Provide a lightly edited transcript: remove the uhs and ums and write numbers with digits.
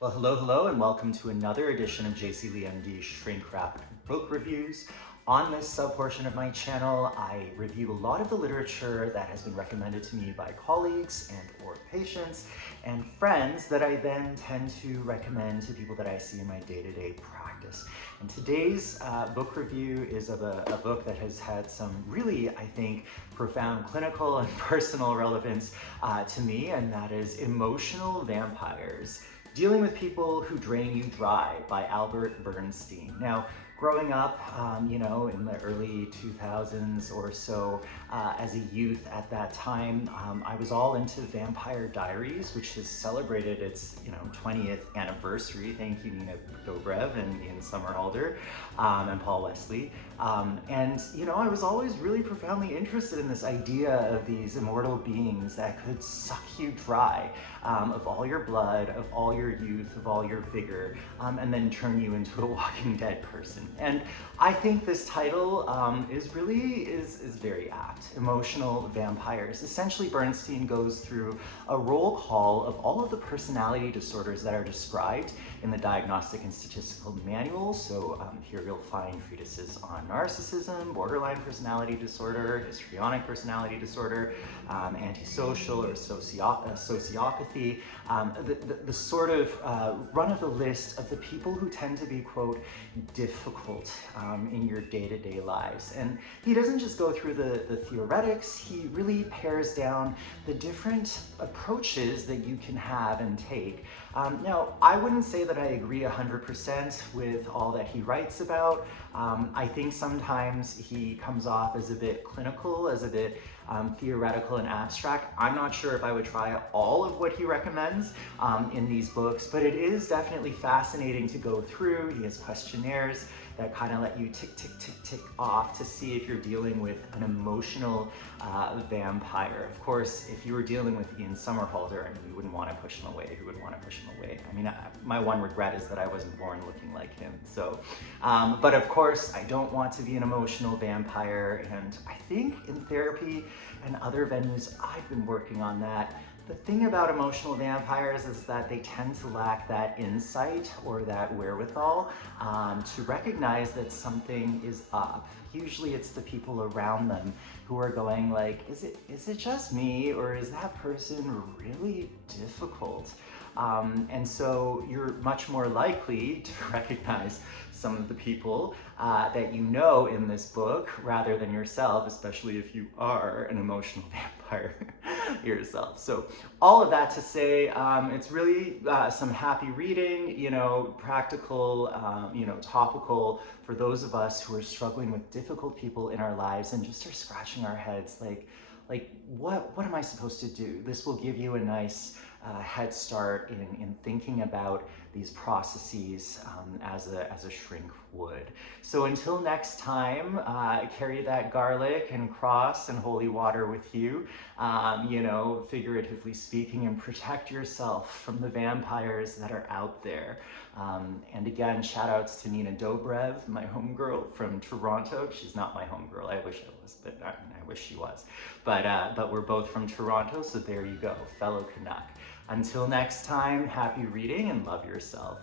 Well, hello, and welcome to another edition of JC Lee MD Shrink Wrap Book Reviews. On this sub-portion of my channel, I review a lot of the literature that has been recommended to me by colleagues and or patients and friends that I then tend to recommend to people that I see in my day-to-day practice. And today's book review is of a book that has had some really, I think, profound clinical and personal relevance to me, and that is Emotional Vampires: Dealing with People Who Drain You Dry by Albert Bernstein. Now, growing up, in the early 2000s or so, as a youth at that time, I was all into Vampire Diaries, which has celebrated its 20th anniversary. Thank you, Nina Dobrev and Ian Somerhalder and Paul Wesley. I was always really profoundly interested in this idea of these immortal beings that could suck you dry of all your blood, of all your youth, of all your vigor, and then turn you into a walking dead person. And I think this title is very apt. Emotional Vampires. Essentially, Bernstein goes through a roll call of all of the personality disorders that are described in the Diagnostic and Statistical Manual. So here you'll find treatises on narcissism, borderline personality disorder, histrionic personality disorder, antisocial or sociopathy, the sort of run of the list of the people who tend to be, quote, difficult in your day-to-day lives. And he doesn't just go through the theoretics, he really pares down the different approaches that you can have and take. Now, I wouldn't say that I agree 100% with all that he writes about. I think sometimes he comes off as a bit clinical, as a bit theoretical and abstract. I'm not sure if I would try all of what he recommends in these books, but it is definitely fascinating to go through. He has questionnaires that kind of let you tick, tick, tick, tick off to see if you're dealing with an emotional vampire. Of course, if you were dealing with Ian Somerhalder, you wouldn't want to push him away. Who would want to push him away? I mean, my one regret is that I wasn't born looking like him. So, but of course, I don't want to be an emotional vampire. And I think in therapy and other venues, I've been working on that. The thing about emotional vampires is that they tend to lack that insight or that wherewithal to recognize that something is up. Usually it's the people around them who are going like, is it just me, or is that person really difficult? And so you're much more likely to recognize some of the people that you know in this book rather than yourself, especially if you are an emotional vampire yourself. So all of that to say, it's really some happy reading, practical, topical for those of us who are struggling with difficult people in our lives and just are scratching our heads like what am I supposed to do? This will give you a nice head start in thinking about these processes as a shrink would. So until next time, carry that garlic and cross and holy water with you, figuratively speaking, and protect yourself from the vampires that are out there. And again, shout outs to Nina Dobrev, my homegirl from Toronto. She's not my homegirl, I wish I was, but I wish she was. But we're both from Toronto, so there you go, fellow Canuck. Until next time, happy reading and love yourself.